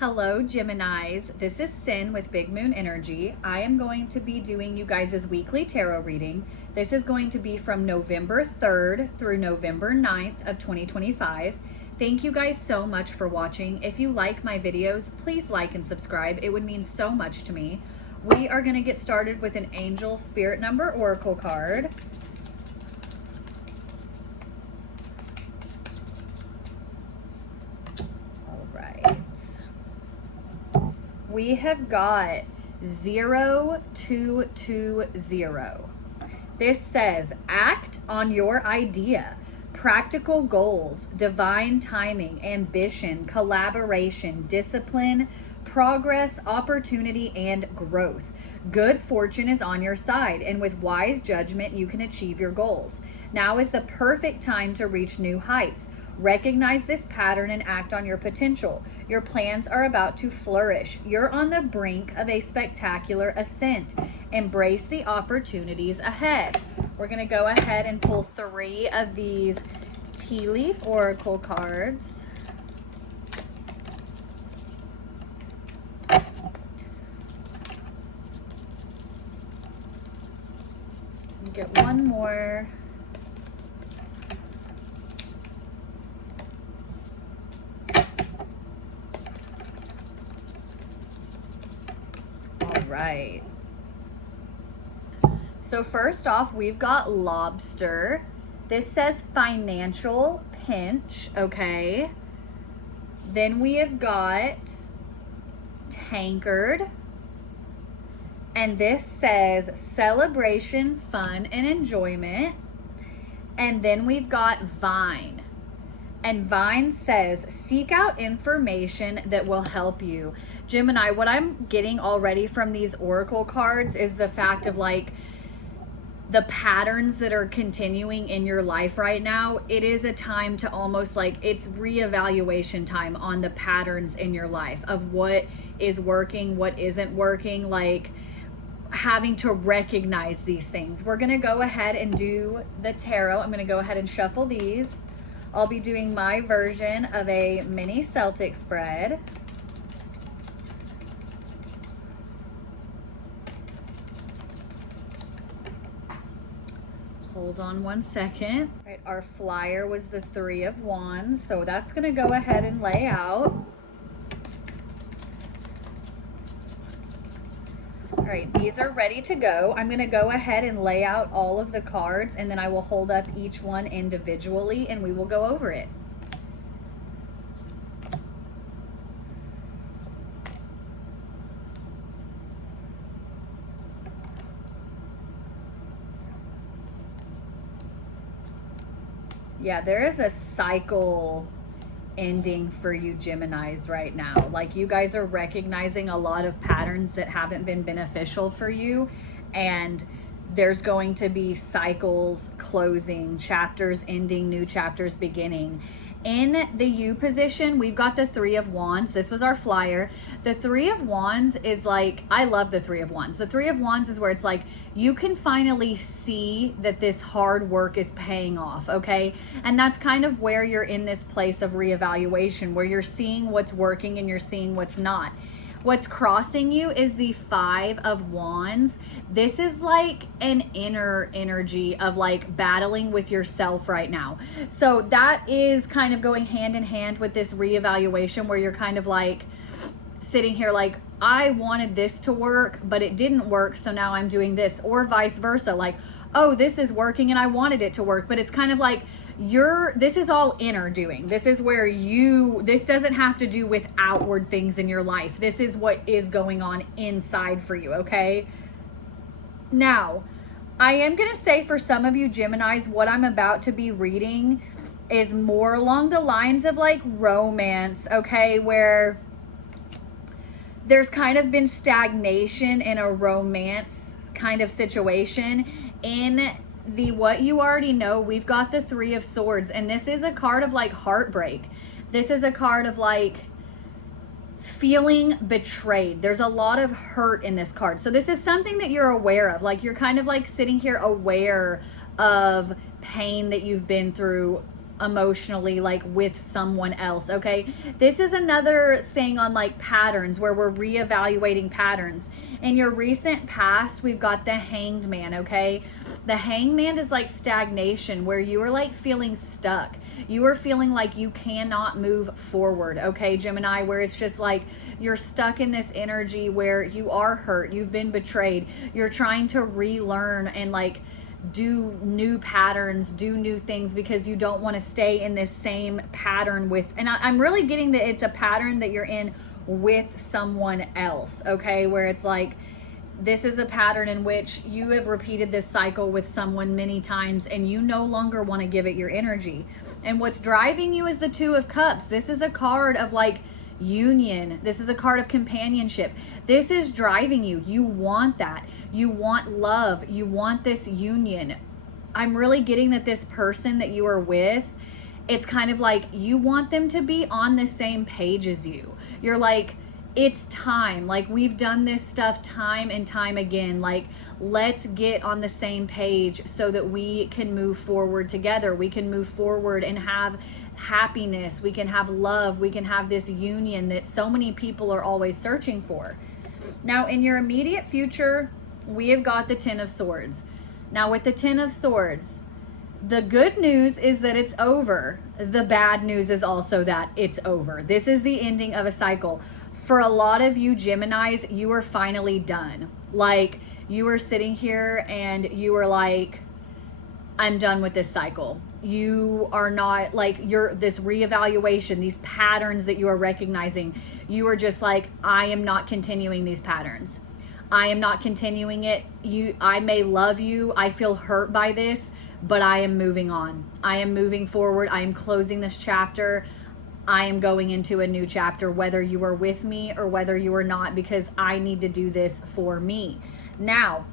Hello Geminis, this is Sin with Big Moon Energy. I am going to be doing you guys' weekly tarot reading. This is going to be from November 3rd through November 9th of 2025. Thank you guys so much for watching. If you like my videos, please like and subscribe. It would mean so much to me. We are going to get started with an Angel Spirit Number Oracle card. All right. We have got 0220. This says, act on your idea. Practical goals, divine timing, ambition, collaboration, discipline, progress, opportunity, and growth. Good fortune is on your side, and with wise judgment, you can achieve your goals. Now is the perfect time to reach new heights. Recognize this pattern and act on your potential. Your plans are about to flourish. You're on the brink of a spectacular ascent. Embrace the opportunities ahead. We're going to go ahead and pull 3 of these tea leaf oracle cards. Get one more. All right. So first off, we've got lobster. This says financial pinch, okay? Then we have got tankard. And this says celebration, fun, and enjoyment. And then we've got vine. And vine says seek out information that will help you. Gemini, what I'm getting already from these oracle cards is the fact of like the patterns that are continuing in your life right now. It is a time to almost like, it's reevaluation time on the patterns in your life of what is working, what isn't working, like having to recognize these things. We're gonna go ahead and do the tarot. I'm gonna go ahead and shuffle these. I'll be doing my version of a mini Celtic spread. Hold on one second. All right, our flyer was the 3 of Wands, so that's gonna go ahead and lay out. All right, these are ready to go. I'm gonna go ahead and lay out all of the cards, and then I will hold up each one individually and we will go over it. Yeah, there is a cycle ending for you Geminis right now. Like you guys are recognizing a lot of patterns that haven't been beneficial for you, and there's going to be cycles closing, chapters ending, new chapters beginning. In the U position, we've got the 3 of Wands. This was our flyer. The 3 of Wands is like, I love the 3 of Wands. The 3 of Wands is where it's like, you can finally see that this hard work is paying off, okay? And that's kind of where you're in this place of reevaluation, where you're seeing what's working and you're seeing what's not. What's crossing you is the 5 of Wands. This is like an inner energy of like battling with yourself right now. So that is kind of going hand in hand with this reevaluation where you're kind of like sitting here like, I wanted this to work, but it didn't work, so now I'm doing this, or vice versa. Like, oh, this is working and I wanted it to work, but it's kind of like this is all inner doing. This is where this doesn't have to do with outward things in your life. This is what is going on inside for you, okay? Now, I am going to say for some of you Geminis, what I'm about to be reading is more along the lines of like romance, okay? Where there's kind of been stagnation in a romance kind of situation. In the what you already know, we've got the 3 of Swords, and this is a card of like heartbreak. This is a card of like feeling betrayed. There's a lot of hurt in this card. So this is something that you're aware of. Like you're kind of like sitting here aware of pain that you've been through emotionally, like with someone else. Okay, this is another thing on like patterns, where we're reevaluating patterns. In your recent past, we've got the Hanged Man. Okay, the Hanged Man is like stagnation, where you are like feeling stuck. You are feeling like you cannot move forward. Okay, Gemini, where it's just like you're stuck in this energy where you are hurt, you've been betrayed, you're trying to relearn and like do new patterns, do new things, because you don't want to stay in this same pattern with, and I'm really getting that it's a pattern that you're in with someone else. Okay, where it's like this is a pattern in which you have repeated this cycle with someone many times, and you no longer want to give it your energy. And what's driving you is the Two of Cups. This is a card of like union. This is a card of companionship. This is driving you. You want that. You want love. You want this union. I'm really getting that this person that you are with, it's kind of like you want them to be on the same page as you. You're like, it's time. Like, we've done this stuff time and time again. Like, let's get on the same page so that we can move forward together. We can move forward and have happiness. We can have love. We can have this union that so many people are always searching for. Now, in your immediate future, we have got the Ten of Swords. Now, with the Ten of Swords, the good news is that it's over. The bad news is also that it's over. This is the ending of a cycle. For a lot of you Geminis, you are finally done. Like, you are sitting here and you are like, I'm done with this cycle. You are not like, you're this reevaluation, these patterns that you are recognizing. You are just like, I am not continuing these patterns. I am not continuing it. I may love you. I feel hurt by this, but I am moving on. I am moving forward. I am closing this chapter. I am going into a new chapter, whether you are with me or whether you are not, because I need to do this for me. Now,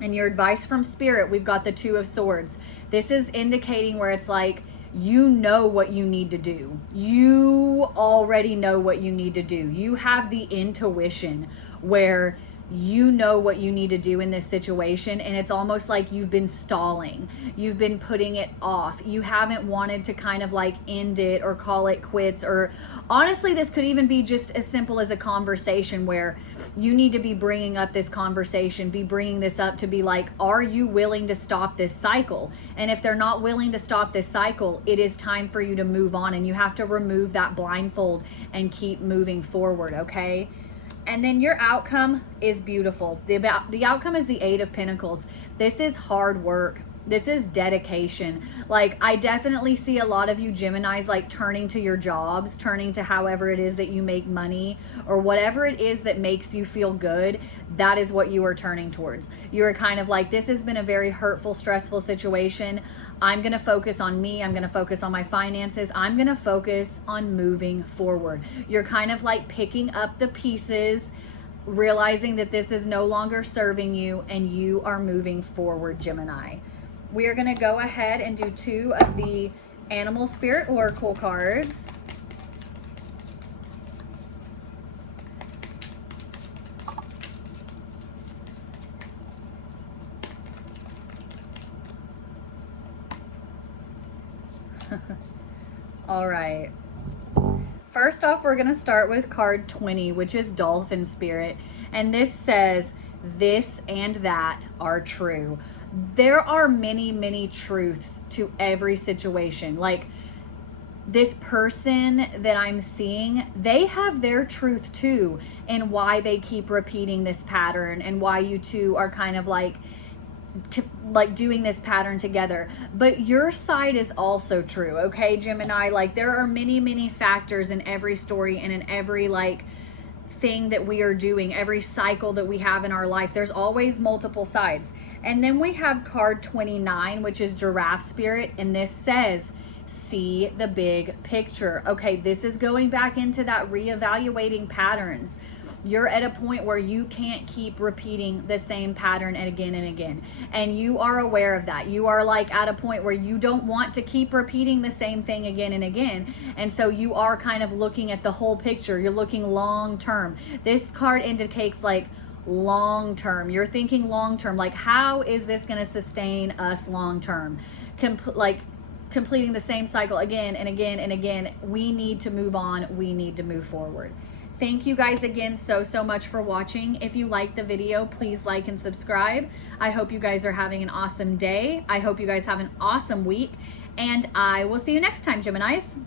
in your advice from Spirit, we've got the Two of Swords. This is indicating where it's like, you know what you need to do. You already know what you need to do. You have the intuition where you know what you need to do in this situation, and it's almost like you've been stalling. You've been putting it off. You haven't wanted to kind of like end it or call it quits, or honestly, this could even be just as simple as a conversation where you need to be bringing up this conversation, be bringing this up to be like, are you willing to stop this cycle? And if they're not willing to stop this cycle, it is time for you to move on, and you have to remove that blindfold and keep moving forward. Okay. And then your outcome is beautiful. The outcome is the Eight of Pentacles. This is hard work. This is dedication. Like, I definitely see a lot of you Geminis like turning to your jobs, turning to however it is that you make money, or whatever it is that makes you feel good. That is what you are turning towards. You're kind of like, this has been a very hurtful, stressful situation. I'm going to focus on me. I'm going to focus on my finances. I'm going to focus on moving forward. You're kind of like picking up the pieces, realizing that this is no longer serving you, and you are moving forward, Gemini. We are going to go ahead and do two of the Animal Spirit Oracle cards. All right. First off, we're going to start with card 20, which is Dolphin Spirit. And this says, this and that are true. There are many, many truths to every situation. Like, this person that I'm seeing, they have their truth too, and why they keep repeating this pattern, and why you two are kind of like doing this pattern together. But your side is also true, okay, Gemini? Like, there are many, many factors in every story and in every like thing that we are doing, every cycle that we have in our life. There's always multiple sides. And then we have card 29, which is Giraffe Spirit, and this says, see the big picture. Okay, this is going back into that reevaluating patterns. You're at a point where you can't keep repeating the same pattern and again, and you are aware of that. You are like at a point where you don't want to keep repeating the same thing again and again, and so you are kind of looking at the whole picture. You're looking long term. This card indicates like long term. You're thinking long term, like, how is this going to sustain us long term? Like, completing the same cycle again and again and again. We need to move on. We need to move forward. Thank you guys again so much for watching. If you like the video, please like and subscribe. I hope you guys are having an awesome day. I hope you guys have an awesome week, and I will see you next time, Geminis.